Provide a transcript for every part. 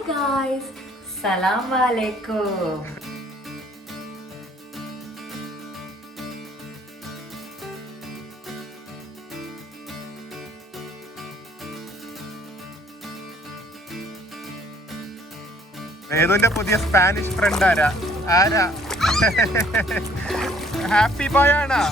Hi guys, Salam Alaikum. ഏതോന്റെ പുതിയ Spanish front ആരാ happy boy ആണോ?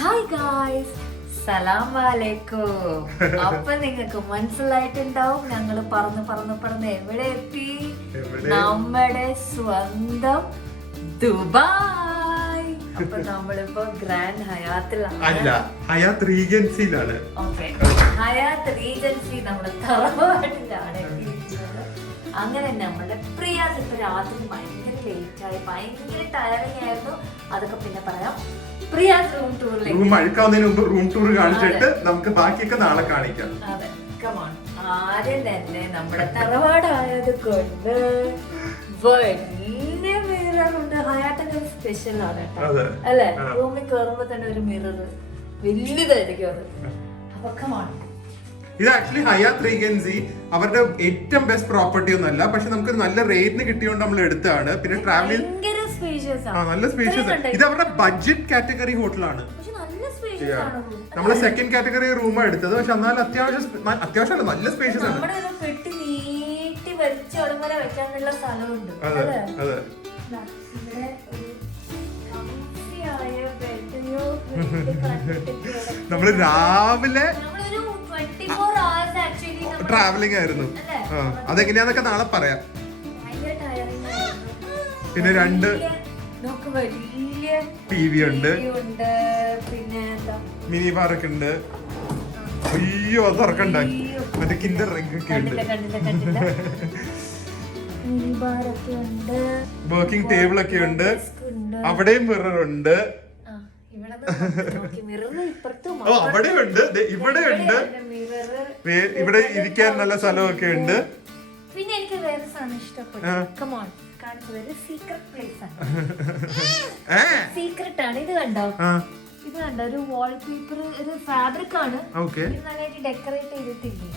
Hi guys, Salam Alaikum. അപ്പൊ നിങ്ങൾക്ക് മനസ്സിലായിട്ടുണ്ടാവും ഞങ്ങള് പറന്ന് എവിടെ എത്തി? നമ്മുടെ സ്വന്തം ദുബായ്. അപ്പൊ നമ്മളിപ്പോ ഗ്രാൻഡ് ഹയാത്തിലാണ്. അല്ല, ഹയാത്ത് റീജൻസിയിലാണ്. ഓക്കെ, ഹയാത്ത് റീജൻസി നമ്മുടെ തറവാട്ടിലാണ്. അങ്ങനെ നമ്മുടെ പ്രിയാസ് ഇപ്പൊ രാത്രി ഭയങ്കര ലേറ്റ് ആയി, ഭയങ്കര ടയറിംഗ് ആയിരുന്നു. അതൊക്കെ പിന്നെ പറയാം. പ്രിയാസ് റൂം ടൂറിലേക്ക്, റൂം അഴുക്കാവുന്നതിന് മുമ്പ് റൂം ടൂർ കാണിച്ചിട്ട് നമുക്ക് ബാക്കിയൊക്കെ നാളെ കാണിക്കാം. അതെ, കമോൺ. ആദ്യം തന്നെ നമ്മുടെ തറവാടായത് കൊണ്ട് വലിയ മിററുണ്ട്. ഹയാത്തിന്റെ ഒരു സ്പെഷ്യൽ ആണ് അല്ലെ? റൂമിൽ കയറുമ്പോ തന്നെ ഒരു മിറർ വലിയതായിരിക്കും അത്. അപ്പൊ കമോൺ. ഇത് ആക്ച്വലി ഹയാത്ത് റീജൻസി അവരുടെ ഏറ്റവും ബെസ്റ്റ് പ്രോപ്പർട്ടി ഒന്നല്ല, പക്ഷെ നമുക്ക് നല്ല റേറ്റിന് കിട്ടിയോണ്ട് നമ്മൾ എടുത്താണ്. പിന്നെ ട്രാവലിംഗ് നല്ല സ്പേഷ്യസ്. ഇത് അവരുടെ ബഡ്ജറ്റ് കാറ്റഗറി ഹോട്ടലാണ്. നമ്മള് സെക്കൻഡ് കാറ്റഗറി റൂമാണ് എടുത്തത്, പക്ഷെ എന്നാലും അത്യാവശ്യം നല്ല സ്പേഷ്യസ് ആണ്. അതെ, നമ്മള് രാവിലെ ട്രാവലിംഗ് ആയിരുന്നു. അതെങ്ങനെയാന്നൊക്കെ നാളെ പറയാം. പിന്നെ 2 TV ഉണ്ട്, പിന്നെ മിനി ബാറൊക്കെ ഉണ്ട്. അയ്യോ, അത് തുറക്കണ്ട. മറ്റേ കിൻഡർ എഗ് ഒക്കെ ഉണ്ട്, വർക്കിംഗ് ടേബിൾ ഒക്കെ ഉണ്ട്. അവിടെയും മിറർ ഉണ്ട്. അവിടെ ഉണ്ട്, ഇവിടെ ഉണ്ട്. ഇവിടെ ഇരിക്കാൻ നല്ല സ്ഥലമൊക്കെ ഉണ്ട്. പിന്നെ എനിക്ക് വേറെ സാധനം ഇഷ്ടപ്പെട്ടു. സീക്രട്ട് ആണ്. ഇത് കണ്ടോ? ഇത് കണ്ടോ? ഒരു വാൾപേപ്പർ, ഒരു ഫാബ്രിക് ആണ്. നന്നായിട്ട് ഡെക്കറേറ്റ് ചെയ്തിട്ടില്ലേ?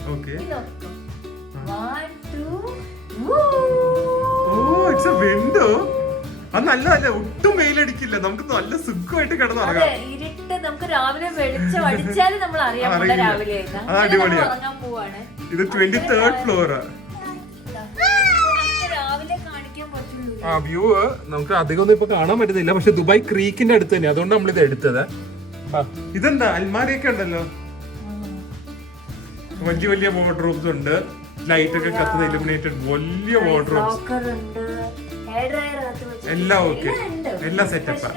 വിൻഡോ അത് നല്ലതല്ല, ഒട്ടും വെയിലടിക്കില്ല. നമുക്ക് നല്ല സുഖമായിട്ട് കിടന്നുറങ്ങാം. ഇരുട്ട് നമുക്ക് രാവിലെ വെളിച്ചം അടിച്ചാലും നമ്മൾ അറിയാം രാവിലെ ഉറങ്ങാൻ പോവാണ്. ഇത് 23rd ഫ്ലോർ. ആ വ്യൂ നമുക്ക് അധികം ഒന്നും ഇപ്പൊ കാണാൻ പറ്റുന്നില്ല, പക്ഷെ ദുബായ് ക്രീക്കിന്റെ അടുത്ത് തന്നെ, അതുകൊണ്ട് നമ്മൾ ഇത് എടുത്തത്. ഇതെന്താ, അൽമാരിയൊക്കെ ഉണ്ടല്ലോ, വലിയ വലിയ വാർഡ്രോബ്സ് ഉണ്ട്. ലൈറ്റ് ഒക്കെ കത്തുന്ന ഇലുമിനേറ്റഡ് വലിയ വാർഡ്രോബ്സ്. എല്ലാം ഓക്കെ, എല്ലാം സെറ്റപ്പ്.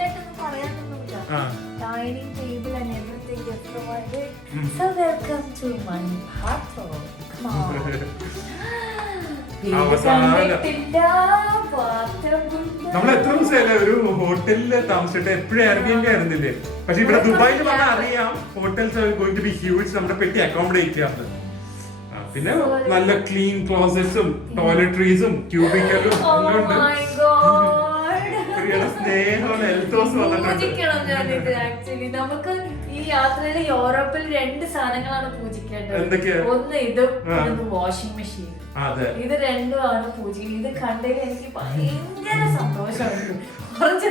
നമ്മൾ എത്ര ദിവസമല്ലേ ഒരു ഹോട്ടലില് താമസിച്ചിട്ട്, എപ്പോഴും എയർബിഎൻബി ആയിരുന്നില്ലേ? പക്ഷെ ഇവിടെ ദുബായിൽ വന്നാൽ അറിയാം hotels going to be huge. നമ്മുടെ പെട്ടി അക്കോമഡേറ്റ് ചെയ്യാറ്. പിന്നെ നല്ല ക്ലീൻ ക്ലോസറ്റ്സും ടോയ്ലറ്ററീസും ക്യൂബിക്കലും എല്ലാം ഉണ്ട്. സ്നേഹം എൽത്തോസ് വന്നിട്ടുണ്ട്. നമുക്ക് ഈ യാത്രയിൽ യൂറോപ്പിൽ 2 സാധനങ്ങളാണ് പൂജിക്കേണ്ടത്. ഒന്ന് ഇതും, വാഷിംഗ് മെഷീൻ. ഇത് രണ്ടുമാണ് പൂജിക്കുന്നത്. ഇത് കണ്ടതിൽ എനിക്ക് ഭയങ്കര സന്തോഷമുണ്ട്. കുറച്ച്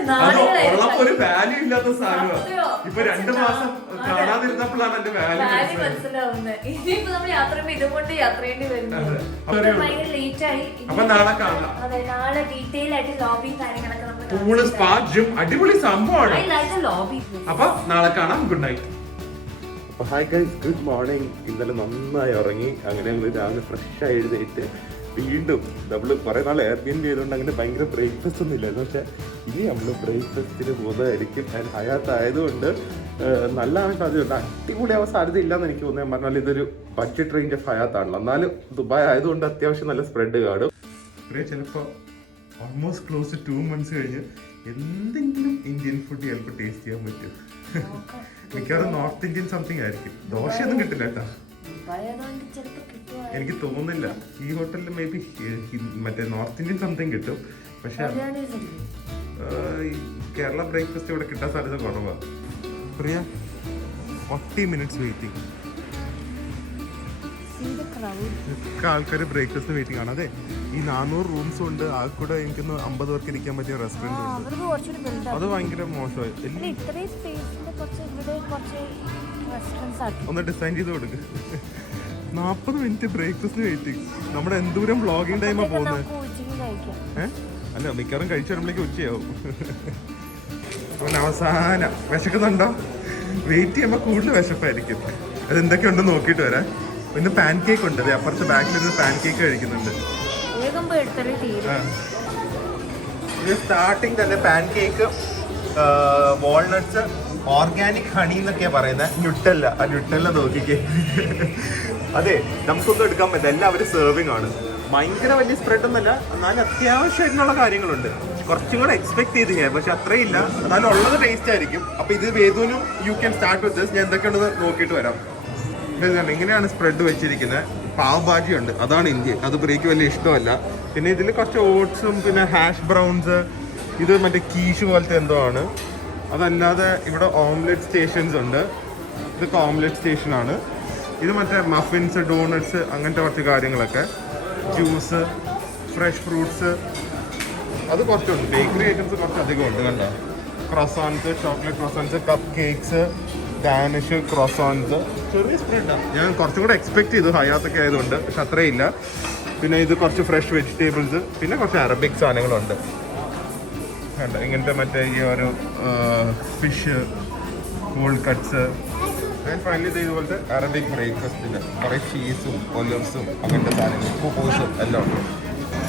ഒരു വാല്യൂ ഇല്ലാത്ത സാധനമാണ്. ഇപ്പൊ 2 മാസം കാണാതിരുന്നപ്പോഴാണ് എന്റെ വാല്യൂ മനസ്സിലാവുന്നത്. ഇനിയിപ്പോ നമ്മൾ യാത്ര ഇതുകൊണ്ട് യാത്ര ചെയ്യേണ്ടി വരുന്നത്. ഭയങ്കര ലേറ്റ് ആയി. അപ്പൊ നാളെ കാണാം. അതെ, നാളെ ഡീറ്റെയിൽ ആയിട്ട് ലോബിയും കാര്യങ്ങളൊക്കെ നമ്മൾ പൂള്, സ്പാ, ജിം അടിപൊളി സംഭവമാണ്. ലോബി. അപ്പൊ നാളെ കാണാം. Good night. അപ്പോൾ ഹായ് ഗൈസ്, ഗുഡ് മോർണിംഗ്. ഇന്നലെ നന്നായി ഉറങ്ങി. അങ്ങനെ ഞങ്ങൾ രാവിലെ ഫ്രഷായി എഴുന്നേറ്റ് വീണ്ടും നമ്മൾ കുറേ നാൾ എയർബിഎൻബി ചെയ്തുകൊണ്ട് അങ്ങനെ ഭയങ്കര ബ്രേക്ക്ഫാസ്റ്റ് ഒന്നും ഇല്ലായിരുന്നു. പക്ഷേ ഇനി നമ്മൾ ബ്രേക്ക്ഫാസ്റ്റിന് പോകുന്നതായിരിക്കും. ആൻഡ് ഹയാത്ത് ആയതുകൊണ്ട് നല്ലതാണ് സാധ്യത, അടിപൊളിയാവാൻ സാധ്യത ഇല്ലയെന്ന് എനിക്ക് തോന്നുന്നത്. പറഞ്ഞാൽ ഇതൊരു ബഡ്ജറ്റ് റേഞ്ച് ഓഫ് ഹയാത്താണല്ലോ, എന്നാലും ദുബായ് ആയതുകൊണ്ട് അത്യാവശ്യം നല്ല സ്പ്രെഡ് കാണും. ചിലപ്പോൾ ഓൾമോസ്റ്റ് ക്ലോസ് ടു 2 months കഴിഞ്ഞ് എന്തെങ്കിലും ഇന്ത്യൻ ഫുഡ് ചിലപ്പോൾ ടേസ്റ്റ് ചെയ്യാൻ പറ്റും. മിക്കവാറും നോർത്ത് ഇന്ത്യൻ സംതിങ് ആയിരിക്കും. ദോശയൊന്നും കിട്ടില്ല കേട്ടാ, എനിക്ക് തോന്നുന്നില്ല. ഈ ഹോട്ടലിൽ മേ ബി മറ്റേ നോർത്ത് ഇന്ത്യൻ സംതിങ് കിട്ടും. പക്ഷെ കേരള ബ്രേക്ക്ഫാസ്റ്റ് ഇവിടെ കിട്ടാൻ സാധ്യത കുറവാണ്. പ്രിയ 40 minutes വെയിറ്റിംഗ്. ആൾക്കാർ ബ്രേക്ക്ഫാസ്റ്റ് വെയിറ്റിംഗ് ആണ്. അതെ, ഈ 400 റൂംസ് ഉണ്ട്. ആ കൂടെ എനിക്കൊന്ന് 50 പേർക്ക് ഇരിക്കാൻ പറ്റിയ റെസ്റ്റോറൻറ്റ് ഉണ്ട്. അത് ഭയങ്കര മോശമായി. ഒന്ന് ഡിസൈൻ ചെയ്ത് കൊടുക്ക്. 40 minute ബ്രേക്ക്ഫാസ്റ്റ് വെയിറ്റിംഗ്. നമ്മുടെ എന്തോരം വ്ളോഗിങ് ടൈമാണ് പോകുന്നത്. അല്ല, മിക്കവാറും കഴിച്ചു വരുമ്പോഴേക്ക് ഉച്ചയാവും. അപ്പോൾ അവസാനം വിശക്കുന്നുണ്ടോ? വെയിറ്റ് ചെയ്യുമ്പോൾ കൂടുതൽ വിശപ്പായിരിക്കും. അത് എന്തൊക്കെയുണ്ടെന്ന് നോക്കിയിട്ട് വരാം. ഇന്ന് പാൻ കേക്ക് ഉണ്ട്. അപ്പുറത്തെ ബാക്കിലിരുന്ന് പാൻ കേക്ക് കഴിക്കുന്നുണ്ട്. സ്റ്റാർട്ടിങ് തന്നെ pan cake, walnuts, organic honey എന്നൊക്കെയാണ് പറയുന്നത്. ന്യൂട്ടല്ല, ആ ന്യൂട്ടല്ല നോക്കിക്കേ. അതെ, നമുക്കൊന്നും എടുക്കാൻ പറ്റില്ല. എല്ലാം അവർ സെർവിങ് ആണ്. ഭയങ്കര വലിയ സ്പ്രെഡ് ഒന്നല്ല, എന്നാലും അത്യാവശ്യമായിട്ടുള്ള കാര്യങ്ങളുണ്ട്. കുറച്ചും കൂടെ എക്സ്പെക്ട് ചെയ്ത് ഞാൻ, പക്ഷെ അത്രയില്ല. എന്നാലും ഉള്ളത് ടേസ്റ്റ് ആയിരിക്കും. അപ്പൊ ഇത് വേദുവിനും you can start with this. ഞാൻ എന്തൊക്കെയുണ്ടെന്ന് നോക്കിയിട്ട് വരാം. ഇങ്ങനെയാണ് സ്പ്രെഡ് വെച്ചിരിക്കുന്നത്. പാവ് ഭാജി ഉണ്ട്, അതാണ് ഇന്ത്യൻ. അത് ബ്രേക്ക് വലിയ ഇഷ്ടമല്ല. പിന്നെ ഇതിൽ കുറച്ച് ഓട്സും പിന്നെ ഹാഷ് ബ്രൗൺസ്, ഇത് മറ്റേ കീഷ് പോലത്തെ എന്തോ ആണ്. അതല്ലാതെ ഇവിടെ ഓംലെറ്റ് സ്റ്റേഷൻസ് ഉണ്ട്. ഇതൊക്കെ ഓംലെറ്റ് സ്റ്റേഷനാണ്. ഇത് മറ്റേ മഫിൻസ്, ഡോണറ്റ്സ്, അങ്ങനത്തെ കുറച്ച് കാര്യങ്ങളൊക്കെ. ജ്യൂസ്, ഫ്രഷ് ഫ്രൂട്ട്സ്, അത് കുറച്ചുണ്ട്. ബേക്കറി ഐറ്റംസ് കുറച്ച് അധികം ഉണ്ട്. കണ്ടോ, ക്രോസാൻസ്, ചോക്ലേറ്റ് ക്രോസാൻസ്, കപ്പ് കേക്ക്സ്, ഡാനിഷ് ക്രോസാൻസ്. ചെറിയ സ്പ്രെഡാണ്. ഞാൻ കുറച്ചും കൂടെ എക്സ്പെക്ട് ചെയ്തു ഹയാത്തൊക്കെ ആയതുകൊണ്ട്, പക്ഷെ അത്രയില്ല. പിന്നെ ഇത് കുറച്ച് ഫ്രഷ് വെജിറ്റബിൾസ്, പിന്നെ കുറച്ച് അറബിക് സാധനങ്ങളുണ്ട്. കണ്ടോ, ഇങ്ങനത്തെ മറ്റേ ഈ ഒരു ഫിഷ്, കോൾഡ് കട്ട്സ്. ഞാൻ ഫൈനലി ഇതുപോലത്തെ അറബിക് ബ്രേക്ക്ഫാസ്റ്റിന് കുറേ ചീസും ഒലിവ്സും അങ്ങനത്തെ സാധനങ്ങൾ, കുബൂസും എല്ലാം ഉണ്ട്.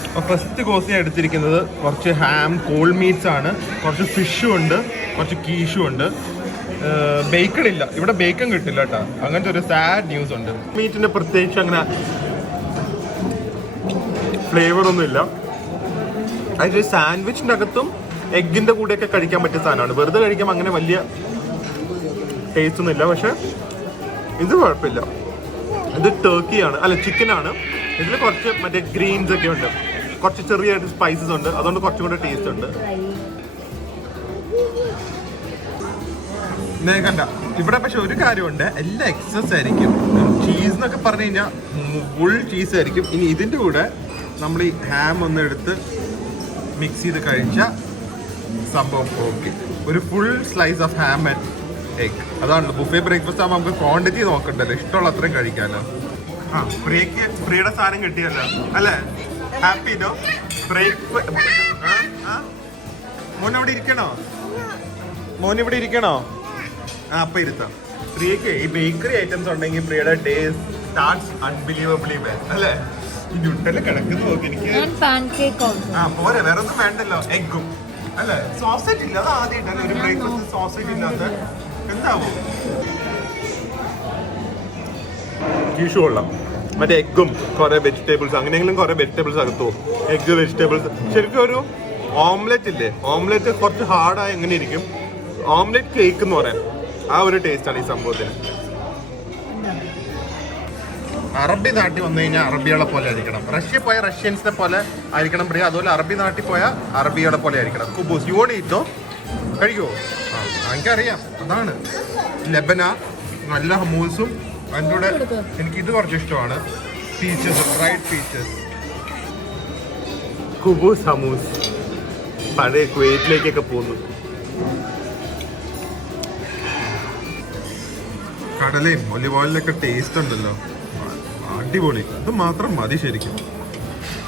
അപ്പോൾ ഫസ്റ്റ് കോഴ്സ് ഞാൻ എടുത്തിരിക്കുന്നത് കുറച്ച് ഹാം, കോൾഡ് മീറ്റ്സ് ആണ്. കുറച്ച് ഫിഷും ഉണ്ട്, കുറച്ച് കീഷും ഉണ്ട്. ബേക്കൺ ഇല്ല ഇവിടെ, ബേക്കൺ കിട്ടില്ല കേട്ടോ. അങ്ങനത്തെ ഒരു സാഡ് ന്യൂസ് ഉണ്ട്. മീറ്റിന് പ്രത്യേകിച്ച് അങ്ങനെ ഫ്ലേവർ ഒന്നും ഇല്ല. അതിൽ സാൻഡ്വിച്ചിൻ്റെ അകത്തും എഗ്ഗിൻ്റെ കൂടെയൊക്കെ കഴിക്കാൻ പറ്റിയ സാധനമാണ്. വെറുതെ കഴിക്കുമ്പോൾ അങ്ങനെ വലിയ ടേസ്റ്റ് ഒന്നും ഇല്ല. പക്ഷെ ഇത് കുഴപ്പമില്ല. ഇത് ടർക്കിയാണ്, അല്ല ചിക്കനാണ്. ഇതിൽ കുറച്ച് മറ്റേ ഗ്രീൻസ് ഒക്കെ ഉണ്ട്, കുറച്ച് ചെറിയ സ്പൈസസ് ഉണ്ട്. അതുകൊണ്ട് കുറച്ചും കൂടെ ടേസ്റ്റ് ഉണ്ട്. കണ്ട ഇവിടെ പക്ഷെ ഒരു കാര്യമുണ്ട്, എല്ലാം എക്സസ് ആയിരിക്കും. ചീസ് എന്നൊക്കെ പറഞ്ഞു കഴിഞ്ഞാൽ ഫുൾ ചീസ് ആയിരിക്കും. ഇനി ഇതിൻ്റെ കൂടെ നമ്മൾ ഈ ഹാം ഒന്ന് എടുത്ത് മിക്സ് ചെയ്ത് കഴിച്ച സംഭവം ഓക്കെ. ഒരു full slice of ham and egg. അതാണല്ലോ ബുഫേ ബ്രേക്ക്ഫാസ്റ്റ് ആകുമ്പോൾ നമുക്ക് ക്വാണ്ടിറ്റി നോക്കണ്ടല്ലോ, ഇഷ്ടമുള്ള അത്രയും കഴിക്കാമല്ലോ. ആ, പ്രിയയുടെ സാധനം കിട്ടിയല്ലോ അല്ലേ? Happy no? മോൻ ഇവിടെ ഇരിക്കണോ? മോൻ ഇവിടെ ഇരിക്കണോ? ആ, അപ്പം ഇരുത്താം. പ്രിയക്ക് ഈ ബേക്കറി ഐറ്റംസ് ഉണ്ടെങ്കിൽ പ്രിയയുടെ ഡേ സ്റ്റാർട്ട്സ് അൺബിലീവബിളി വെൽ അല്ലേ? ഈ ന്യൂട്ടല് കിടക്കുന്നു നോക്കി. എനിക്ക് ആ പോരെ, വേറെ ഒന്നും വേണ്ടല്ലോ. എഗ്ഗും അല്ലേ? സോസേജ് ഇല്ല, അത് ആദ്യമായിട്ടല്ലേ ഒരു ബ്രേക്ക്ഫാസ്റ്റ് സോസേജ് ഇല്ലാത്ത. എന്താവോ കീഷു കൊള്ളാം. മറ്റേ എഗ്ഗും കുറെ വെജിറ്റബിൾസ്, അങ്ങനെയെങ്കിലും കുറെ വെജിറ്റബിൾസ് അകത്തോ. Egg, vegetables. ശരിക്കും ഒരു ഓംലെറ്റ് ഇല്ലേ, ഓംലെറ്റ് കുറച്ച് ഹാർഡായി എങ്ങനെ ഇരിക്കും, ഓംലെറ്റ് കേക്ക് എന്ന് പറയാം. ആ ഒരു ടേസ്റ്റാണ് ഈ സംഭവത്തിന്. അറബി നാട്ടിൽ വന്നു കഴിഞ്ഞാൽ അറബികളെ പോലെ ആയിരിക്കണം. റഷ്യ പോയ റഷ്യൻസിനെ പോലെ ആയിരിക്കണം പ്രിയ. അതുപോലെ അറബി നാട്ടിൽ പോയ അറബികളെ പോലെ ആയിരിക്കണം. കുബൂസ് യു വോണ്ട് ഈറ്റ്? കഴിക്കുമോ? ആ, എനിക്കറിയാം. അതാണ് ലെബന, നല്ല ഹമൂസും. അതിൻ്റെ കൂടെ എനിക്ക് ഇത് കുറച്ച് ഇഷ്ടമാണ്, പീച്ചസ്, ഫ്രൈഡ് പീച്ചസ്. കുബൂസ്, ഹമൂസ് പഴയ കുവൈറ്റിലേക്കൊക്കെ പോകുന്നു. കടലയും ഒലിവ് ഓയിലൊക്കെ ടേസ്റ്റ് ഉണ്ടല്ലോ, അടിപൊളി. ഇത് മാത്രം മതി ശരിക്കും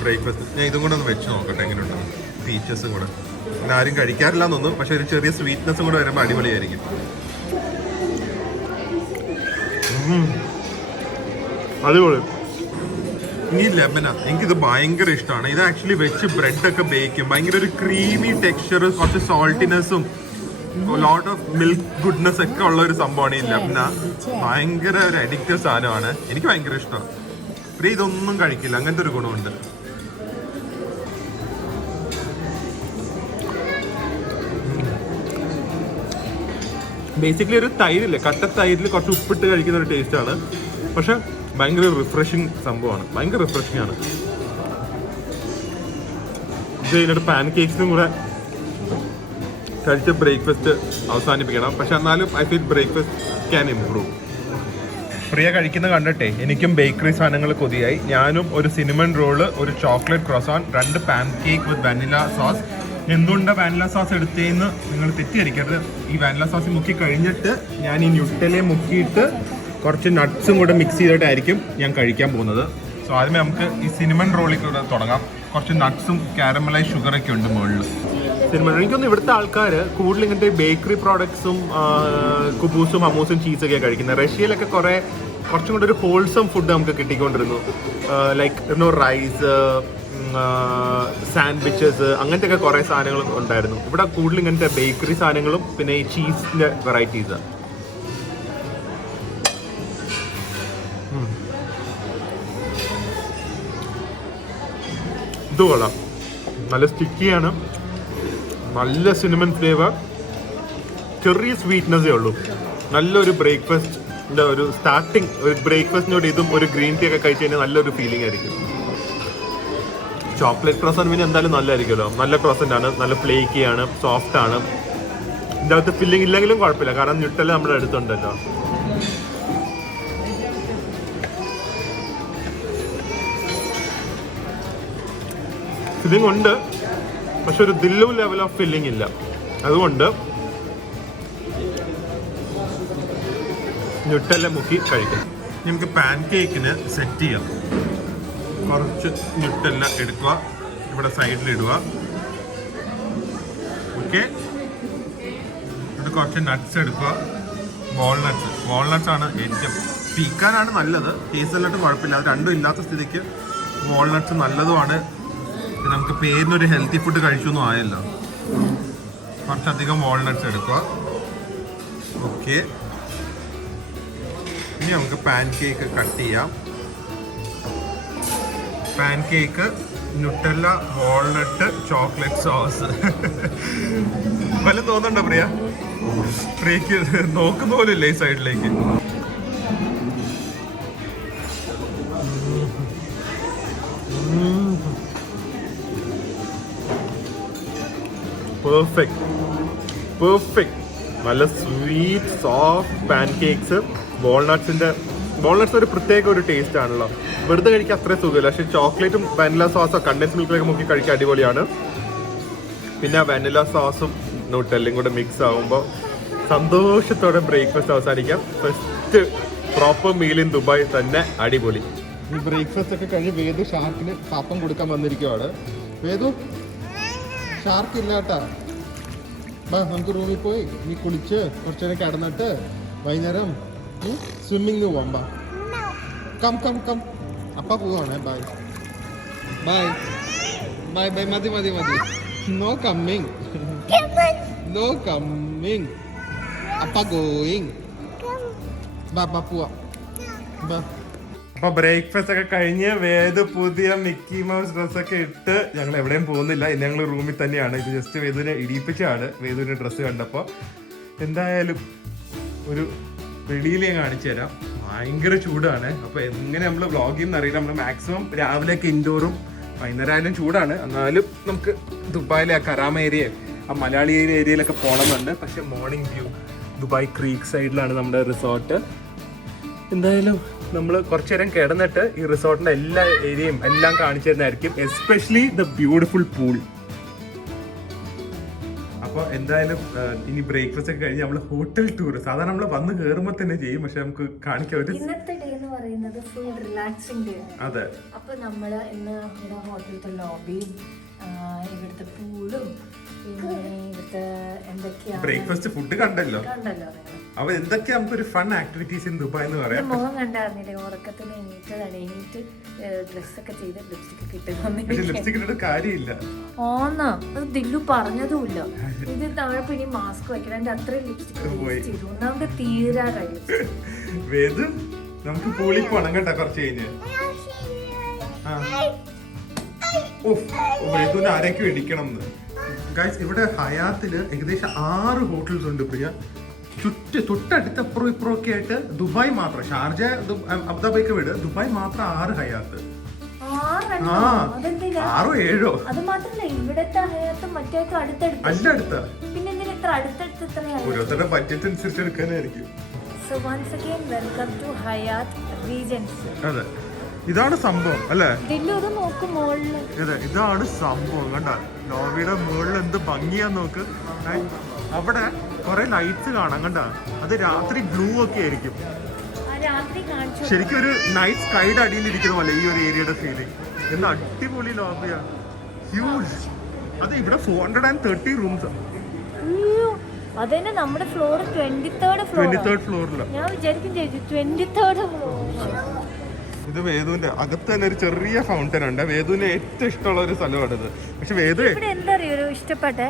ബ്രേക്ക്ഫാസ്റ്റ്. ഞാൻ ഇതും കൂടെ ഒന്ന് വെച്ച് നോക്കട്ടെ എങ്ങനെയുണ്ടാവും. പീച്ചസും കൂടെ പിന്നെ ആരും കഴിക്കാറില്ല എന്നൊന്നും, പക്ഷെ ഒരു ചെറിയ സ്വീറ്റ്നെസ്സും കൂടെ വരുമ്പോൾ അടിപൊളിയായിരിക്കും. അടിപൊളി. ഇനി ലെബന, എനിക്കിത് ഭയങ്കര ഇഷ്ടമാണ്. ഇത് ആക്ച്വലി വെച്ച് ബ്രെഡൊക്കെ ബേക്ക് ചെയ്യും. ഭയങ്കര ഒരു ക്രീമി ടെക്സ്ചർ, കുറച്ച് സോൾട്ടിനെസ്സും ലോട്ട് ഓഫ് മിൽക്ക് ഗുഡ്നെസ് ഒക്കെ ഉള്ള ഒരു സംഭവമാണ് ഈ ലെബന. ഭയങ്കര ഒരു അഡിക്റ്റീവ് സാധനമാണ്. എനിക്ക് ഭയങ്കര ഇഷ്ടമാണ്. പ്രിയ ഇതൊന്നും കഴിക്കില്ല, അങ്ങനത്തെ ഒരു ഗുണമുണ്ട്. ബേസിക്കലി ഒരു തൈരില്ലേ, കട്ട തൈരിൽ കുറച്ച് ഉപ്പിട്ട് കഴിക്കുന്ന ഒരു ടേസ്റ്റാണ്. പക്ഷെ ഭയങ്കര റിഫ്രഷിങ് സംഭവമാണ്, ഭയങ്കര റിഫ്രഷിംഗ് ആണ്. ഇത് ഇതിനോട് പാൻ കേക്സിനും കൂടെ കഴിച്ച ബ്രേക്ക്ഫാസ്റ്റ് അവസാനിപ്പിക്കണം. പക്ഷെ എന്നാലും I feel breakfast can improve. Priya കഴിക്കുന്ന കണ്ടിട്ടേ എനിക്കും ബേക്കറി സാധനങ്ങൾ കൊതിയായി. ഞാനും ഒരു സിനിമൺ റോള്, ഒരു chocolate croissant, 2 pancake with vanilla sauce. എന്തുകൊണ്ടാണ് വാനില സോസ് എടുത്തതെന്ന് നിങ്ങൾ തെറ്റിദ്ധരിക്കരുത്. ഈ വാനില സോസ് മുക്കി കഴിഞ്ഞിട്ട് ഞാൻ ഈ ന്യൂട്ടെല്ലയെ മുക്കിയിട്ട് കുറച്ച് നട്ട്സും കൂടെ മിക്സ് ചെയ്തിട്ടായിരിക്കും ഞാൻ കഴിക്കാൻ പോകുന്നത്. സോ ആദ്യമേ നമുക്ക് ഈ സിനിമൺ റോളിൽ കൂടെ തുടങ്ങാം. കുറച്ച് നട്ട്സും കാരമലൈസ് ഷുഗറൊക്കെ ഉണ്ട് മുകളിൽ. സിനിമ എനിക്കൊന്നും ഇവിടുത്തെ ആൾക്കാർ കൂടുതൽ ഇങ്ങനത്തെ ബേക്കറി പ്രോഡക്ട്സും കുബൂസും ഹമൂസും ചീസൊക്കെയാണ് കഴിക്കുന്നത്. റഷ്യയിലൊക്കെ കുറച്ചും കൂടെ ഒരു ഹോൾസം ഫുഡ് നമുക്ക് കിട്ടിക്കൊണ്ടിരുന്നു. ലൈക്ക് റൈസ്, സാൻഡ്വിച്ചസ്, അങ്ങനത്തെ ഒക്കെ കുറേ സാധനങ്ങൾ ഉണ്ടായിരുന്നു. ഇവിടെ കൂടുതൽ ഇങ്ങനത്തെ ബേക്കറി സാധനങ്ങളും പിന്നെ ഈ ചീസിൻ്റെ വെറൈറ്റീസ്. ഇത് കൊള്ളാം, നല്ല സ്റ്റിക്കിയാണ്, നല്ല സിനിമൻ ഫ്ലേവർ, ചെറിയ സ്വീറ്റ്നെസ്സേ ഉള്ളൂ. നല്ലൊരു ബ്രേക്ക്ഫാസ്റ്റിൻ്റെ ഒരു സ്റ്റാർട്ടിങ്, ഒരു ബ്രേക്ക്ഫാസ്റ്റിനോട് ഇതും ഒരു ഗ്രീൻ ടീ ഒക്കെ കഴിച്ച് കഴിഞ്ഞാൽ നല്ലൊരു ഫീലിംഗ് ആയിരിക്കും. ചോക്ലേറ്റ് ക്രോസൻ പിന്നെ എന്തായാലും നല്ലതായിരിക്കുമല്ലോ. നല്ല ക്രോസൻ്റ് ആണ്, നല്ല ഫ്ലേക്കി ആണ്, സോഫ്റ്റ് ആണ്. ഇതിൻ്റെ അകത്ത് ഫില്ലിംഗ് ഇല്ലെങ്കിലും കുഴപ്പമില്ല, കാരണം ന്യൂട്ടെല്ല നമ്മുടെ അടുത്തുണ്ടല്ലോ. ഫില്ലിംഗ് ഉണ്ട്, പക്ഷെ ഒരു ദില്ലു ലെവൽ ഓഫ് ഫില്ലിംഗ് ഇല്ല. അതുകൊണ്ട് ന്യൂട്ടെല്ല മുക്കി കഴിക്കാം. നമുക്ക് പാൻ കേക്കിന് സെറ്റ് ചെയ്യാം. കുറച്ച് ന്യൂട്ടെല്ല എടുക്കുക, ഇവിടെ സൈഡിലിടുക. ഓക്കെ, ഇവിടെ കുറച്ച് നട്ട്സ് എടുക്കുക. വാൾനട്ട്സ് ആണ് ഏറ്റവും പീക്കാനാണ് നല്ലത്. കേസെല്ലായിട്ട് കുഴപ്പമില്ല, അത് രണ്ടും ഇല്ലാത്ത സ്ഥിതിക്ക് വാൾനട്ട്സ് നല്ലതുമാണ്. നമുക്ക് പേരിനൊരു ഹെൽത്തി ഫുഡ് കഴിച്ചൊന്നും ആയല്ലോ. കുറച്ചധികം വാൾനട്ട്സ് എടുക്കുക. ഓക്കെ, ഇനി നമുക്ക് പാൻ കേക്ക് കട്ട് ചെയ്യാം. Pan cake, Nutella, walnut, chocolate sauce. വല്ല തോന്നുന്നുണ്ടോ പ്രിയക്ക്? നോക്കുന്ന പോലെ ഇല്ലേ ഈ സൈഡിലേക്ക്? പെർഫെക്റ്റ്. നല്ല sweet soft pan cakes. Walnuts ഒരു പ്രത്യേക ഒരു ടേസ്റ്റ് ആണല്ലോ. വെറുതെ കഴിക്കാൻ അത്രയും സുഖമില്ല, പക്ഷേ ചോക്ലേറ്റും വാനില സോസോ കണ്ടൻസ് മിൽക്കിലൊക്കെ മുക്കി കഴിക്കാൻ അടിപൊളിയാണ്. പിന്നെ വാനില സോസും ന്യൂട്ടെല്ലയും കൂടെ മിക്സ് ആകുമ്പോൾ സന്തോഷത്തോടെ ബ്രേക്ക്ഫാസ്റ്റ് അവസാനിക്കാം. First proper meal in Dubai തന്നെ അടിപൊളി. ഈ ബ്രേക്ക്ഫാസ്റ്റ് ഒക്കെ കഴിഞ്ഞ് വേദു ഷാർക്കിന് പാപ്പം കൊടുക്കാൻ വന്നിരിക്കുവാണ്. വേദു, ഷാർക്ക് ഇല്ല കേട്ടാ. നമുക്ക് റൂമിൽ പോയി നീ കുളിച്ച് കുറച്ചു നേരം കിടന്നിട്ട് വൈകുന്നേരം സ്വിമ്മിങ് പോവാം. കം അപ്പ പോവാണേ. ബൈ. മതി. No coming. അപ്പ ഗോയിങ്. പോവാം. അപ്പൊ ബ്രേക്ക്ഫാസ്റ്റ് ഒക്കെ കഴിഞ്ഞ് വേദു പുതിയ മിക്കി മൗസ് ഡ്രസ്സൊക്കെ ഇട്ട് ഞങ്ങൾ എവിടെയും പോകുന്നില്ല. ഇനി ഞങ്ങൾ റൂമിൽ തന്നെയാണ്. ഇത് ജസ്റ്റ് വേദുവിനെ ഇടിയിപ്പിച്ചാണ്. വേദുവിന്റെ ഡ്രസ്സ് കണ്ടപ്പോൾ എന്തായാലും ഒരു വെളിയിൽ ഞാൻ കാണിച്ചു തരാം. ഭയങ്കര ചൂടാണ്. അപ്പോൾ എങ്ങനെ നമ്മൾ വ്ളോഗ് ചെയ്യുന്ന അറിയില്ല. നമ്മൾ മാക്സിമം രാവിലെയൊക്കെ ഇൻഡോറും, വൈകുന്നേരം ആയാലും ചൂടാണ്. എന്നാലും നമുക്ക് ദുബായിലെ ആ കരാമ ഏരിയ, ആ മലയാളി ഏരിയയിലൊക്കെ പോകണമെന്നുണ്ട്. പക്ഷെ മോർണിംഗ് വ്യൂ ദുബായ് ക്രീക്ക് സൈഡിലാണ് നമ്മുടെ റിസോർട്ട്. എന്തായാലും നമ്മൾ കുറച്ചു നേരം കിടന്നിട്ട് ഈ റിസോർട്ടിന്റെ എല്ലാ ഏരിയയും എല്ലാം കാണിച്ചു തരുന്നതായിരിക്കും. Especially the beautiful pool. അപ്പോൾ എന്തായാലും ഇനി ബ്രേക്ക്ഫാസ്റ്റ് ഒക്കെ കഴിഞ്ഞ് നമ്മൾ ഹോട്ടൽ ടൂർ സാധാരണ നമ്മൾ വന്ന് കയറുമ്പോൾ തന്നെ ചെയ്യും. പക്ഷെ നമുക്ക് കാണിക്കാൻ ഒരു ഇന്നത്തെ ഡേ എന്ന് പറയുന്നത് ഫുൾ റിലാക്സിംഗ് ഡേ. അതെ. അപ്പൊ നമ്മള് ഇന്ന് ഇവിടെ ഹോട്ടലിലത്തെ ലോബിയും ഇവിടുത്തെ പൂളും പിന്നെ ഇവിടുത്തെ എന്തൊക്കെയാ ബ്രേക്ക്ഫാസ്റ്റ് ഫുഡ് കണ്ടല്ലോ. അപ്പൊ എന്തൊക്കെയാ നമുക്കൊരു ഫൺ ആക്ടിവിറ്റീസ് ഇൻ ദുബായ് എന്ന് പറയാം. മുഖം കണ്ടായിരുന്നില്ലേ? ഉറക്കത്തിന് എണീറ്റ് ഡ്രസ്സൊക്കെ ചെയ്ത് ലിപ്സ്റ്റിക് കിട്ടുന്നു. ലിപ്സ്റ്റിക് ഇട്ടിട്ട് കാര്യമില്ല. ഓന്നാ അത് ദില്ലു പറഞ്ഞതുമില്ല. ഇത് തവഴപ്പ് ഇനി മാസ്ക് വെക്കണം. അത്രയും ലിപ്സ്റ്റിക് ചെയ്തു. ഒന്നാമത് തീരാറായി. വേദു നമുക്ക് പൂളിൽ പോണം കേട്ടോ കുറച്ച് കഴിഞ്ഞ്. വേദുവിന് ആരൊക്കെ ഇടിക്കണം എന്ന്. ഗൈസ്, ഇവിടെ ഹയാത്തില് ഏകദേശം 6 ഹോട്ടൽസ് ഉണ്ട് പ്രിയ. തൊട്ടടുത്ത് അപ്പുറം ഇപ്പുറം ഒക്കെ ആയിട്ട്. ദുബായ് മാത്രം, ഷാർജ അബുദാബിക്ക് വിട്, ദുബായ് മാത്രം 6 ഹയാത്ത്. 6ഓ 7ഓ. അത് മാത്രല്ല ഇവിടത്തെ ഹയാത്തും മറ്റേ അടുത്തടുത്ത്. അല്ല അടുത്ത. പിന്നെ എന്തിനാ ഇത്ര അടുത്തടുത്ത് ഇത്രയാണ്. ഓരോരുത്തരുടെ ബഡ്ജറ്റ് അനുസരിച്ച് എടുക്കാനായിരിക്കും. So once again welcome to Hyatt Regency. അതെ, ഇതാണ് സംഭവം അല്ലേ? ദില്ലു നോക്ക് മുകളില്. അതെ, ഇതാണ് സംഭവം. കണ്ട ലോബിയുടെ മുകളിൽ എന്ത് ഭംഗിയാ നോക്ക്. അവിടെ കുറെ ലൈറ്റ്സ് കാണാം. കണ്ട അത് രാത്രി ബ്ലൂ ഒക്കെ ആയിരിക്കും. ശരിക്കും ഒരു നൈറ്റ് സ്കൈയുടെ അടിയിലിരിക്കുന്ന പോലെ ഈ ഒരു ഏരിയയുടെ ഫീലിംഗ്. എന്താ അടിപൊളി ലോബിയാ, ഹ്യൂജ്. അത് ഇവിടെ 430 റൂംസ്. അതന്നെ നമ്മുടെ ഫ്ലോർ 23rd ഫ്ലോറിലാണ്. ഞാൻ വിചാരിക്കും 23rd ഫ്ലോർ. ഇത് വേദുവിന്റെ അകത്ത് തന്നെ ഒരു ചെറിയ ഫൗണ്ടൻ ഉണ്ട്. വേദുവിന് ഏറ്റവും ഇഷ്ടമുള്ള ഒരു സ്ഥലമാണിത്. പക്ഷെ വേദു ഇവിടെ എന്താ അറിയോ ഇഷ്ടപ്പെട്ടെ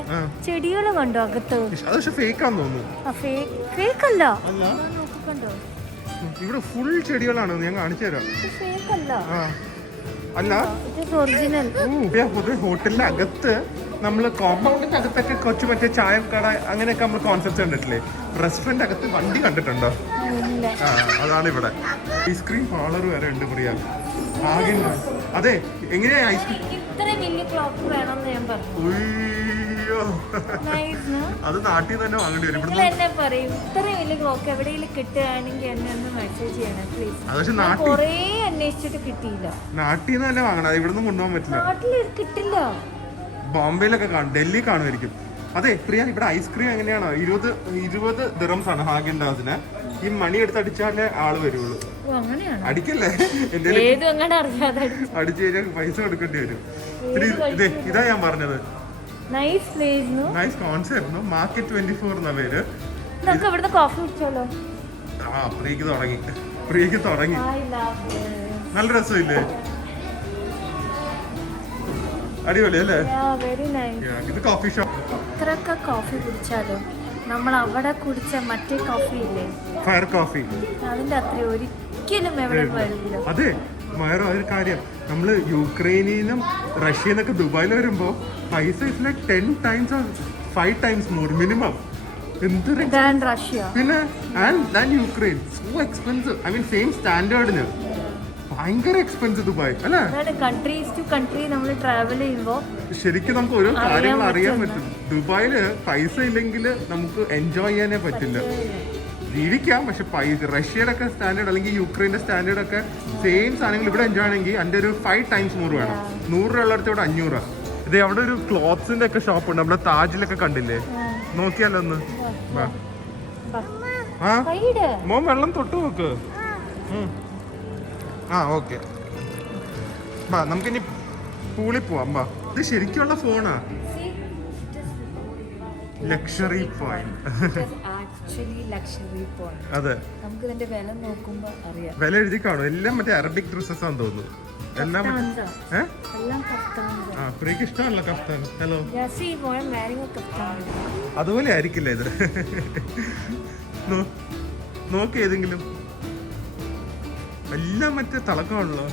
ചെടികൾ കണ്ടോ അകത്ത്. അത് പക്ഷെ ഫേക്കാന്ന് തോന്നുന്നു. ഫേക്ക് അല്ല, കണ്ടോ ഇവിടെ ഫുൾ ചെടികളാണ്. ഞാൻ കാണിച്ചു തരാം. ഫേക്ക് അല്ല, അല്ല ഒറിജിനൽ. പൊതുവെ ഹോട്ടലിന്റെ അകത്ത് നമ്മള് കോമ്പൗണ്ടിന്റെ അകത്തൊക്കെ കൊച്ചു മറ്റേ ചായ കട അങ്ങനെയൊക്കെ നമ്മൾ കോൺസെപ്റ്റ് കണ്ടിട്ടില്ലേ? റെസ്റ്റോറന്റ് അകത്ത് വണ്ടി കണ്ടിട്ടുണ്ടോ? അതാണ് ഇവിടെ. ഐസ്ക്രീം പാർലർ വരെ ഉണ്ട് പ്രിയ. ആകെ അതെ, എങ്ങനെയാ ഐസ്ക്രീം ഇത്ര വലിയ ക്ലോക്ക് വേണമെന്ന് ഞാൻ പറഞ്ഞു. അത് നാട്ടിൽ തന്നെ വാങ്ങേണ്ടി വരും. എന്നെ പറയും ഇത്ര വലിയ ക്ലോക്ക് എവിടെയെങ്കിലും കിട്ടുകയാണെങ്കിൽ എന്നെ ഒന്ന് മെസ്സേജ് ചെയ്യണം പ്ലീസ്. നാട്ടിൽ കൊറേ അന്വേഷിച്ചിട്ട് കിട്ടിയില്ല. നാട്ടിൽ നിന്ന് തന്നെ വാങ്ങണം, ഇവിടെ നിന്ന് കൊണ്ടുപോകാൻ പറ്റില്ല. നാട്ടിൽ കിട്ടില്ല. ബോംബെയിലൊക്കെ കാണും, ഡൽഹി കാണുമായിരിക്കും. അതെ പ്രിയ, ഇവിടെ ഐസ്ക്രീം എങ്ങനെയാണോ 20 ദിറംസ് ആണ് ഹാഗൻഡാസിന്. ഈ മണി എടുത്ത് അടിച്ചാലേ ആള് വരുള്ളൂ. അടിക്കല്ലേ, അടിച്ചു കഴിഞ്ഞാൽ പൈസ കൊടുക്കേണ്ടി വരും. ഇതാ ഞാൻ പറഞ്ഞത്, നൈസ് കോൺസെപ്റ്റ്. മാർക്കറ്റ് 24 എന്ന പേര്. പ്രിയക്ക് തുടങ്ങി. നല്ല രസമില്ലേ? അടിപൊളി അല്ലേ? ഇത് കോഫി ഷോപ്പ്. എത്രയൊക്കെ കോഫി കുടിച്ചാലും നമ്മൾ അവിടെ കുടിച്ച മറ്റേ കോഫി ഇല്ലേ, ഫയർ കോഫി, അതിന്റെ അത്ര ഒരിക്കലും എവിടെ വരില്ല. അതെ വേറെ ഒരു കാര്യം, നമ്മള് യുക്രൈനിന്നും റഷ്യന്നൊക്കെ ദുബായിൽ വരുമ്പോ പൈസ 10 times or 5 times more മിനിമം. റഷ്യ പിന്നെ Ukraine so expensive. I mean same സ്റ്റാൻഡേർഡിന് ഭയങ്കര എക്സ്പെൻസീവ് ദുബായ് അല്ലേ? കൺട്രീസ് ടു കൺട്രി നമ്മൾ ട്രാവൽ ചെയ്യുമ്പോൾ ശരിക്കും നമുക്ക് ഓരോ കാര്യങ്ങൾ അറിയാൻ പറ്റും. ദുബായില് പൈസ ഇല്ലെങ്കിൽ നമുക്ക് എൻജോയ് ചെയ്യാനേ പറ്റില്ല. ജീവിക്കാം, പക്ഷെ റഷ്യയുടെ ഒക്കെ സ്റ്റാൻഡേർഡ് അല്ലെങ്കിൽ യുക്രൈന്റെ സ്റ്റാൻഡേർഡ് ഒക്കെ സെയിം സാധനങ്ങൾ ഇവിടെ എൻജോയ് ആണെങ്കിൽ അതിന്റെ ഒരു 5 times more വേണം. 100 രൂപ ഉള്ളിടത്ത് ഇവിടെ 500. ഇത് അവിടെ ഒരു ക്ലോത്ത്സിന്റെ ഒക്കെ ഷോപ്പ് ഉണ്ട്, നമ്മുടെ താജിലൊക്കെ കണ്ടില്ലേ? നോക്കിയാലോ ഒന്ന്. മോൻ വെള്ളം തൊട്ട് നോക്ക്. ഓക്കെ, നമുക്കിനി പൂളിൽ പോവാം. ബാ, ഇത് ശരിക്കുള്ള ഫോണാ. Luxury point. അതെ, നമുക്ക് ഇതിന്റെ വില നോക്കുമ്പോ അറിയാം. വില എഴുതി കാണും. എല്ലാം മറ്റേ അറബിക് ഡ്രസ്സസ് ആണെന്ന് തോന്നുന്നു. എല്ലാം പ്രിയക്ക് ഇഷ്ടമല്ല കഫ്താൻ. ഹലോ, അതുപോലെ ആയിരിക്കില്ല ഇത്. നോക്ക് ഏതെങ്കിലും. എല്ലാം മറ്റേ തിളക്കമാണല്ലോ.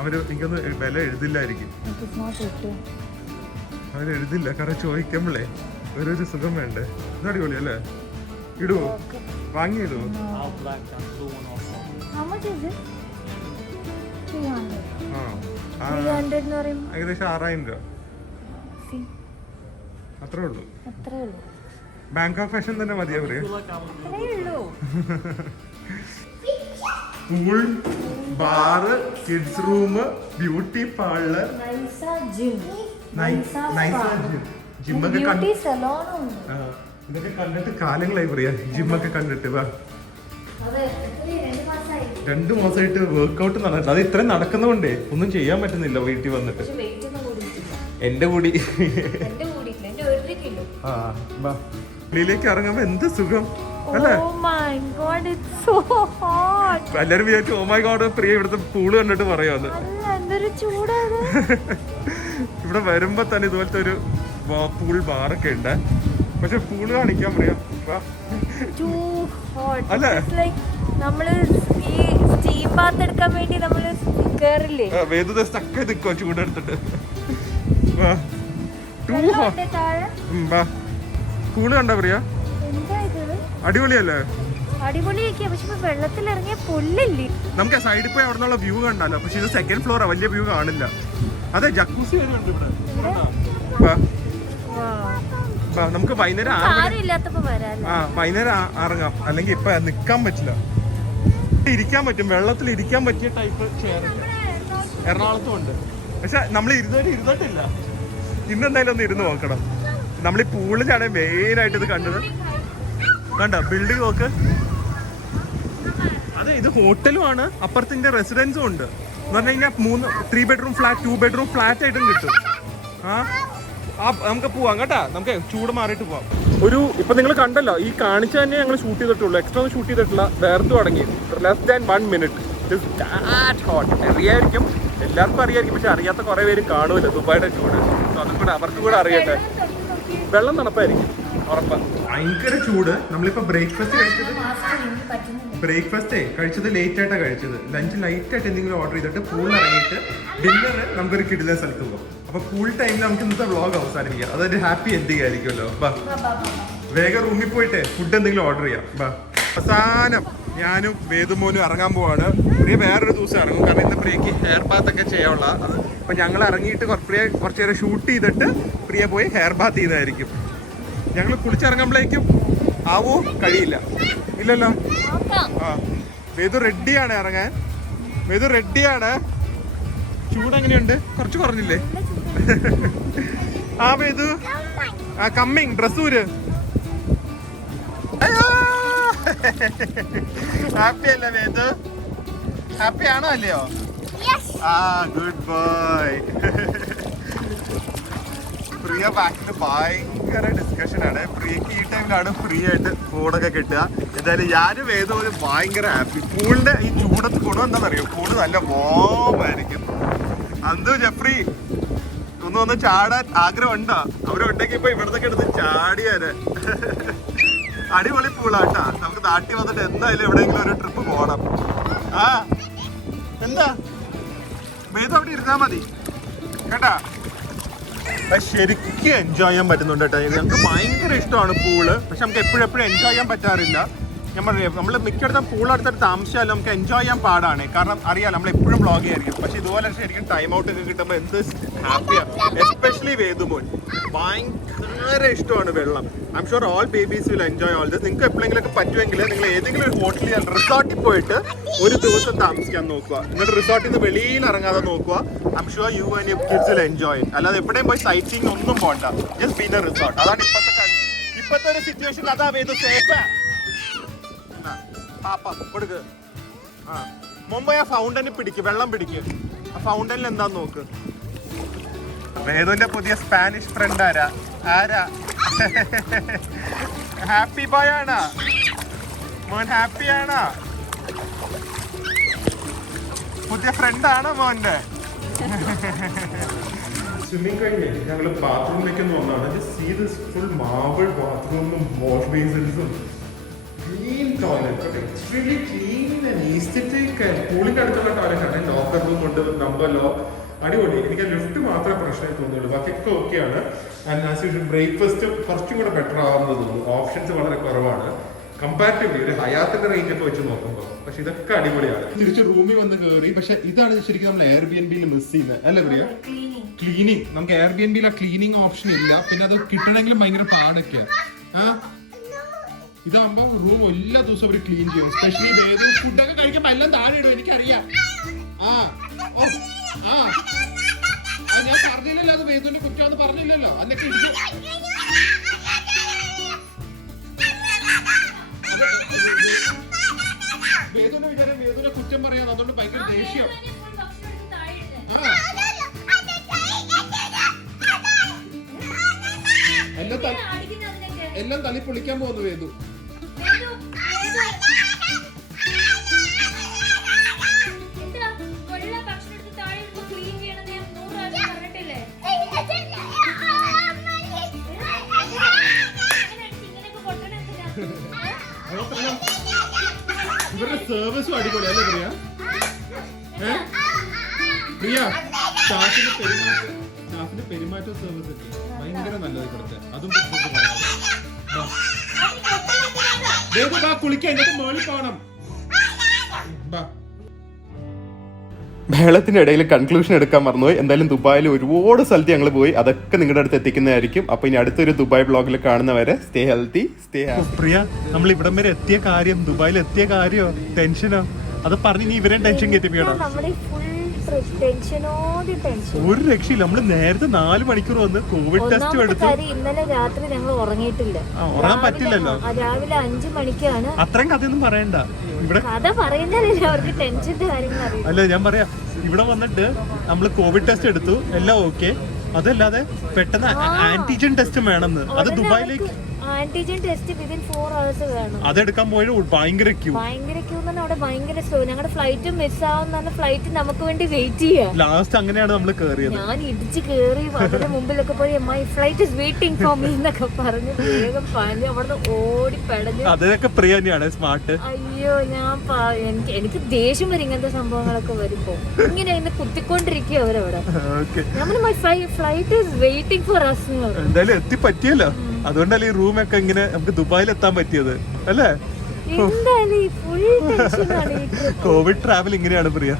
അവര് എനിക്കൊന്ന് വില എഴുതില്ലായിരിക്കും. അവരെഴുതില്ല, കാരണം ചോദിക്കുമ്പോളേ ഒരു സുഖം വേണ്ടേ. ഇത് അടിപൊളി അല്ലേ? ഇടുവോ? വാങ്ങിയിടുവോ? ഏകദേശം 6000 രൂപ അത്രേ ഉള്ളൂ. ബാങ്കോക്ക് ഫാഷൻ തന്നെ മതിയാ പറയാ. Pool, bar, kids room, beauty parlour, ജിമ്മൊക്കെ ഇതൊക്കെ കണ്ടിട്ട് കാലങ്ങളായി പറയാ. ജിമ്മൊക്കെ കണ്ടിട്ട് 2 മാസമായിട്ട് വർക്ക്ഔട്ട് നടന്നിട്ട്. അത് ഇത്രയും നടക്കുന്നതുകൊണ്ടേ ഒന്നും ചെയ്യാൻ പറ്റുന്നില്ല വീട്ടിൽ വന്നിട്ട്. എന്റെ കൂടി വെളിയിലേക്ക് ഇറങ്ങുമ്പോ എന്ത് സുഖം അല്ലേ? എല്ലാരും വിചാരിച്ചു ഓ മൈ ഗോഡ് പ്രിയ ഇവിടുത്തെ പൂള് കണ്ടിട്ട് പറയാന്ന്. ഇവിടെ വരുമ്പോ തന്നെ ഇതുപോലത്തെ ഒരു പൂൾ ബാറൊക്കെ ഉണ്ട്. പക്ഷെ പൂള് കാണിക്കാൻ പറയാ അല്ലേ? നമ്മള് ഈ സ്റ്റീം ബാത്ത് എടുക്കാൻ വേണ്ടി നമ്മള് കേറില്ലേ, വേദ സ്റ്റക്ക് നിൽക്കോ ചൂടെടുത്തിട്ട്. പൂള് കണ്ട പറയാ, അടിപൊളിയല്ലേ? അടിപൊളിയൊക്കെ, പക്ഷെ വെള്ളത്തിൽ ഇറങ്ങിയ പുല്ലില്ലേ. നമുക്ക് സൈഡിൽ പോയി അവിടെ നിന്നുള്ള വ്യൂ കണ്ടാലോ, പക്ഷെ ഇത് സെക്കൻഡ് ഫ്ലോറാ, വലിയ വ്യൂ കാണില്ല. അതെ, ജക്കൂസി വരെ ഉണ്ട് ഇവിടെ. നമുക്ക് വൈകുന്നേരം വൈകുന്നേരം ഇറങ്ങാം, അല്ലെങ്കിൽ ഇപ്പൊ നിക്കാൻ പറ്റില്ല. ഇരിക്കാൻ പറ്റും, വെള്ളത്തിൽ ഇരിക്കാൻ പറ്റിയ ടൈപ്പ് ചെയറൊക്കെ എറണാകുളത്തും ഉണ്ട്. പക്ഷെ നമ്മൾ ഇരുന്നിട്ടില്ല. ഇന്നെന്തായാലും ഒന്ന് ഇരുന്ന് നോക്കണം. നമ്മൾ ഈ പൂളിലാണ് മെയിൻ ആയിട്ട് ഇത് കണ്ടത്. കണ്ടോ ബിൽഡിംഗ് നോക്ക്. അതെ, ഇത് ഹോട്ടലും ആണ്, അപ്പുറത്തിന്റെ റെസിഡൻസും ഉണ്ട്. എന്ന് പറഞ്ഞു കഴിഞ്ഞാൽ 3 ബെഡ്റൂം ഫ്ലാറ്റ്, 2 ബെഡ്റൂം ഫ്ലാറ്റ് ആയിട്ടും കിട്ടും. നമുക്ക് പോവാം കേട്ടാ, നമുക്ക് ചൂട് മാറിയിട്ട് പോവാം. ഇപ്പൊ നിങ്ങൾ കണ്ടല്ലോ, ഈ കാണിച്ച തന്നെ ഞങ്ങൾ ഷൂട്ട് ചെയ്തിട്ടുള്ളൂ, എക്സ്ട്രാ ഒന്നും ഷൂട്ട് ചെയ്തിട്ടില്ല. വേർത്ത് തുടങ്ങി ലെസ് ദാൻ 1 മിനിറ്റ്. അറിയായിരിക്കും, എല്ലാവർക്കും അറിയായിരിക്കും, പക്ഷെ അറിയാത്ത കുറെ പേര് കാണുമല്ലോ ദുബായിയുടെ ചൂട്. അതും കൂടെ അവർക്ക് കൂടെ അറിയട്ടെ. വെള്ളം തണുപ്പായിരിക്കും ഉറപ്പാ. ഭയങ്കര ചൂട്. നമ്മളിപ്പോ ബ്രേക്ക്ഫാസ്റ്റ് കഴിച്ചത് ലേറ്റ് ആയിട്ടാണ് കഴിച്ചത്. ലഞ്ച് ലൈറ്റ് ആയിട്ട് എന്തെങ്കിലും ഓർഡർ ചെയ്തിട്ട് പൂളിൽ ഇറങ്ങിയിട്ട് ഡിന്നർ നമുക്കൊരു കിടിലൻ സ്ഥലത്ത് പോകും. അപ്പൊ പൂൾ ടൈമിൽ നമുക്ക് ഇന്നത്തെ വ്ളോഗ് അവസാനിപ്പിക്കാം. അതൊരു ഹാപ്പി എൻഡിങ് ആയിരിക്കുമല്ലോ. വേഗം റൂമിൽ പോയിട്ട് ഫുഡ് എന്തെങ്കിലും ഓർഡർ ചെയ്യാം. അവസാനം ഞാനും വേദുമോനും ഇറങ്ങാൻ പോവാണ്. പ്രിയ വേറൊരു ദിവസം ഇറങ്ങും, കാരണം ഇന്ന് പ്രിയക്ക് ഹെയർ ബാത്ത് ഒക്കെ ചെയ്യാനുള്ള. അപ്പൊ ഞങ്ങൾ ഇറങ്ങിയിട്ട് കുറച്ച് നേരം ഷൂട്ട് ചെയ്തിട്ട് പ്രിയ പോയി ഹെയർ ബാത്ത് ചെയ്യുന്നതായിരിക്കും. ഞങ്ങൾ കുളിച്ചിറങ്ങുമ്പോഴേക്കും ആവോ കഴിയില്ല, ഇല്ലല്ലോ. വേദു റെഡിയാണ് ഇറങ്ങാൻ. വേദു റെഡിയാണ്. ചൂട് എങ്ങനെയുണ്ട്? കുറച്ച് കുറഞ്ഞില്ലേ? വേദു കമ്മിങ്. ഡ്രസ്സൂര് ഹാപ്പി അല്ലേ വേദു? ഹാപ്പി ആണോ അല്ലയോ? Good boy. പ്രിയ ബാക്കിൽ ഭയങ്കര ഡിസ്കഷൻ ആണ്. പ്രിയക്ക് ഈ ടൈമിലാണ് ഫ്രീ ആയിട്ട് ഫോണൊക്കെ കിട്ടുക. എന്തായാലും ഞാനും വേദം ഭയങ്കര ഹാപ്പി. പൂളിന്റെ ഈ ചൂടത്ത് ഗുണം എന്താണെന്നറിയോ? പൂള് നല്ല വാമായിരിക്കും. അന്തു ജെഫ്രി ഒന്ന് ചാടാൻ ആഗ്രഹം ഉണ്ടോ? അവരുണ്ടെങ്കിൽ ഇപ്പൊ ഇവിടത്തൊക്കെ എടുത്ത് ചാടിയാല്. അടിപൊളി പൂളാട്ടാ. നമുക്ക് നാട്ടിൽ വന്നിട്ട് എന്തായാലും എവിടെയെങ്കിലും ഒരു ട്രിപ്പ് പോകണം. എന്താ വേദം അവിടെ ഇരുന്നാ മതി കേട്ടാ. ശരിക്കും എൻജോയ് ചെയ്യാൻ പറ്റുന്നുണ്ട് കേട്ടോ. ഞങ്ങൾക്ക് ഭയങ്കര ഇഷ്ടമാണ് പൂള്. പക്ഷെ നമുക്ക് എപ്പോഴും എൻജോയ് ചെയ്യാൻ പറ്റാറില്ല. ഞാൻ പറയാം, നമ്മൾ മിക്കയിടത്തും പൂളെടുത്തിട്ട് താമസിച്ചാലും നമുക്ക് എൻജോയ് ചെയ്യാൻ പാടാണ്. കാരണം അറിയാം, നമ്മൾ എപ്പോഴും വ്ളോഗ് ചെയ്യായിരിക്കും. പക്ഷെ ഇതുപോലെ ശരിക്കും ടൈം ഔട്ട് ഒക്കെ കിട്ടുമ്പോൾ എന്ത് ഹാപ്പിയാണ്. എസ്പെഷ്യലി വേദുമോൻ ഭയങ്കര ഇഷ്ടമാണ് വെള്ളം. I am sure all babies will enjoy all this. നിങ്ങൾക്ക് എപ്പോഴെങ്കിലൊക്കെ പറ്റുമെങ്കിൽ നിങ്ങൾ ഏതെങ്കിലും ഒരു ഹോട്ടലിൽ റിസോർട്ടിൽ പോയിട്ട് ഒരു ദിവസം താമസിക്കാൻ നോക്കുക. എന്നിട്ട് റിസോർട്ടിൽ നിന്ന് വെളിയിൽ ഇറങ്ങാതെ നോക്കുക. I am sure you and your kids will enjoy. അല്ലാതെ എവിടെയും പോയി സൈറ്റ് സീയിങ് ഒന്നും പോകണ്ട. Just be in a resort. അതാണ് ഇപ്പോഴത്തെ ഒരു സിറ്റുവേഷൻ. അതാ വേദു സേഫ്. പാപ്പ കൊടുക്ക്. മുമ്പ് ആ ഫൗണ്ടന് പിടിക്ക്, വെള്ളം പിടിക്ക്. ആ ഫൗണ്ടനിൽ എന്താന്ന് നോക്ക്. വേദുവിന്റെ പുതിയ സ്പാനിഷ് ഫ്രണ്ട് ആരാ? ഹാപ്പി ബോയ് ആണോ മോൻ? ഹാപ്പി ആണോ? പുതിയ ഫ്രണ്ട് ആണോ മോന്റെ? സ്വിമ്മിങ് കഴിഞ്ഞ് ഞങ്ങൾ ബാത്റൂമിലേക്ക് വന്നതാണ്. സീ ദിസ് ഫുൾ മാർബിൾ ബാത്റൂമും വാഷ് ബേസിൻസും clean toilet, but extremely clean and aesthetic. പൂളിന്റെ അടുത്തുള്ള ടോയ്ലറ്റ് ആണ്. ലോക്കർ റൂം ഉണ്ട്, നമ്പർ ലോക്ക്, അടിപൊളി. എനിക്ക് ലിഫ്റ്റ് മാത്രമേ പ്രശ്നമായി തോന്നുള്ളൂ, ബാക്കിയൊക്കെ ഓക്കെയാണ്. ആൻഡ് ആസ് യൂഷ്വൽ ബ്രേക്ക്ഫാസ്റ്റ് കുറച്ചും കൂടെ ബെറ്റർ ആവുന്നത് തോന്നുന്നു. ഓപ്ഷൻസ് വളരെ കുറവാണ് കമ്പാരിറ്റീവ്ലി ഒരു ഹയാത്തിന്റെ റേഞ്ച് ഒക്കെ വെച്ച് നോക്കുമ്പോൾ. പക്ഷെ ഇതൊക്കെ അടിപൊളിയാണ്. തിരിച്ച് റൂമിൽ വന്ന് കയറി. പക്ഷെ ഇതാണ് ശരിക്കും നമ്മൾ എയർബിഎൻബിയിൽ മിസ് ചെയ്യുന്നത് അല്ലേ പ്രിയ? ക്ലീനിങ്. നമുക്ക് എയർബിഎൻബിയിൽ ആ ക്ലീനിങ് ഓപ്ഷൻ ഇല്ല. പിന്നെ അത് കിട്ടണമെങ്കിലും ഭയങ്കര പാടൊക്കെയാണ്. ഇതാകുമ്പോ റൂം എല്ലാ ദിവസവും അവർ ക്ലീൻ ചെയ്യും. സ്പെഷ്യലി വേദു ഫുഡൊക്കെ കഴിക്കുമ്പോ എല്ലാം താഴെ ഇടും. എനിക്കറിയാം. ഞാൻ പറഞ്ഞില്ലല്ലോ, അത് വേദുവിന്റെ കുറ്റം പറഞ്ഞില്ലല്ലോ. അതൊക്കെ വേദുവിന്റെ വിചാരം വേദുവിനെ കുറ്റം പറയാൻ, അതുകൊണ്ട് ഭയങ്കര ദേഷ്യം. എല്ലാം തള്ളി പൊളിക്കാൻ പോകുന്നു വേദു. ഇവരുടെ സർവീസും അടിപൊളിയല്ലേ പ്രിയ? പ്രിയ സ്റ്റാഫിന്റെ പെരുമാറ്റം സർവീസ് ഒക്കെ ഭയങ്കര നല്ലത് ഇവിടുത്തെ. അതും പറയാം. കുളിക്കാൻ എന്നിട്ട് മേളിൽ പോകണം. മേളത്തിന്റെ ഇടയിൽ കൺക്ലൂഷൻ എടുക്കാൻ മറന്നുപോയി. എന്തായാലും ദുബായിൽ ഒരുപാട് സ്ഥലത്ത് ഞങ്ങൾ പോയി, അതൊക്കെ നിങ്ങളുടെ അടുത്ത് എത്തിക്കുന്നതായിരിക്കും. അപ്പൊ ഇനി അടുത്തൊരു ദുബായ് ബ്ലോഗിൽ കാണുന്നവരെ സ്റ്റേ ഹെൽത്തി, സ്റ്റേ ഹാപ്പി. പ്രിയ, നമ്മൾ ഇവിടം വരെ എത്തിയ കാര്യം, ദുബായിൽ എത്തിയ കാര്യോ ടെൻഷനോ, അത് പറഞ്ഞ് നീ ഇവരെ ടെൻഷൻ കയറ്റിപ്പിക്കണോ? ഒരു രക്ഷയില്ല. നമ്മള് നേരത്തെ 4 മണിക്കൂർ വന്ന് കോവിഡ് ടെസ്റ്റ് എടുത്തു. ഇന്നലെ രാത്രി ഞങ്ങൾ ഉറങ്ങിയിട്ടില്ല, ഉറങ്ങാൻ പറ്റില്ലല്ലോ. രാവിലെ 5 മണിക്കാണ്. അത്രയും കഥയൊന്നും പറയണ്ട ഇവിടെ. കഥ പറയുന്നതല്ലേ അവർക്ക് ടെൻഷന്റെ കാര്യങ്ങൾ അറിയാം. അല്ല ഞാൻ പറയാ, ഇവിടെ വന്നിട്ട് നമ്മള് കോവിഡ് ടെസ്റ്റ് എടുത്തു, എല്ലാം ഓക്കെ. അതല്ലാതെ പെട്ടെന്ന് ആന്റിജൻ ടെസ്റ്റ് വേണമെന്ന്. അത് ദുബായിലേക്ക് ആന്റിജൻ ടെസ്റ്റ് വിതിൻ 4 hours വേണം. അതെടുക്കാൻ പോയത് ഭയങ്കര ക്യൂ എന്ന് അവിടെ ഭയങ്കര സ്ലോ. ഞങ്ങളുടെ ഫ്ലൈറ്റ് മിസ് ആവുന്ന ഫ്ലൈറ്റ് നമുക്ക് വേണ്ടി വെയിറ്റ് ചെയ്യാം. ലാസ്റ്റ് അങ്ങനെയാണ് നമ്മൾ കേറിയത്. ഞാൻ ഇടിച്ച് കേറി അതിന്റെ മുമ്പിലൊക്കെ പോയി my flight is waiting for me എന്നൊക്കെ പറഞ്ഞു വേഗം പാഞ്ഞു അവിടുന്ന് ഓടി പെടഞ്ഞു. അതൊക്കെ പ്രിയ തന്നെയാണ് സ്മാർട്ട്. അയ്യോ എനിക്ക് ദേഷ്യം വരും ഇങ്ങനത്തെ സംഭവങ്ങളൊക്കെ വരുമ്പോ. ഇങ്ങനെ ഇന്ന് കുത്തിക്കൊണ്ടിരിക്കുക അവരവിടെ. My flight is waiting for us. എന്തായാലും എത്തി പറ്റിയല്ലോ, അതുകൊണ്ടല്ലേ ഈ റൂമൊക്കെ ഇങ്ങനെ നമുക്ക് ദുബായിൽ എത്താൻ പറ്റിയത് അല്ലേ? കോവിഡ് ട്രാവൽ ഇങ്ങനെയാണ് പ്രിയ.